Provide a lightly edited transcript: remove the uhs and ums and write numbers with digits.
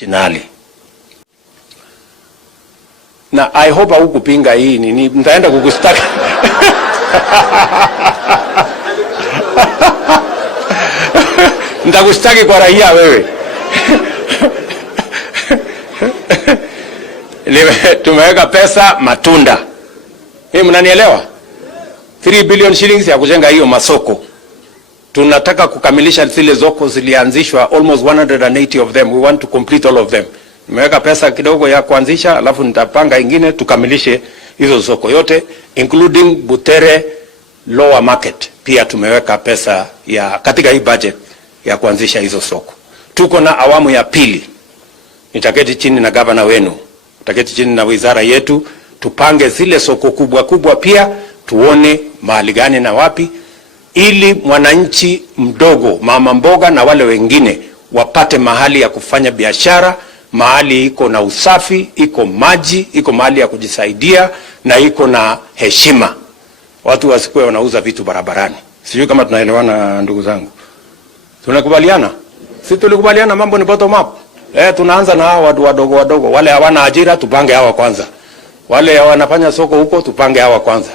Chinali. Na I hope hukupinga hii nini, nitaenda kukustaki. Nitakustaki kwa raia wewe. Tumeweka pesa matunda. Hii mnanielewa? 3 billion shillings ya kujenga hiyo masoko. Tunataka kukamilisha zile soko zilianzishwa, almost 180 of them. We want to complete all of them. Nimeweka pesa kidogo ya kuanzisha, alafu nitapanga ingine tukamilishe hizo soko yote, including Butere Lower Market. Pia tumeweka pesa ya katika hii budget ya kuanzisha hizo soko. Tuko na awamu ya pili. Nitaketi chini na gavana wenu, tutaketi chini na wizara yetu, tupange zile soko kubwa kubwa pia, tuone mahali gani na wapi, ili mwananchi mdogo, mama mboga na wale wengine wapate mahali ya kufanya biashara, mahali iko na usafi, iko maji, iko mahali ya kujisaidia na iko na heshima. Watu wasikuwe wanauza vitu barabarani. Sijui kama tunaelewana ndugu zangu. Tunakubaliana? Si tulikubaliana mambo ni bottom up. Tunaanza na hawa watu wadogo wadogo. Wale hawana ajira tupange hawa kwanza. Wale wanafanya soko huko tupange hawa kwanza.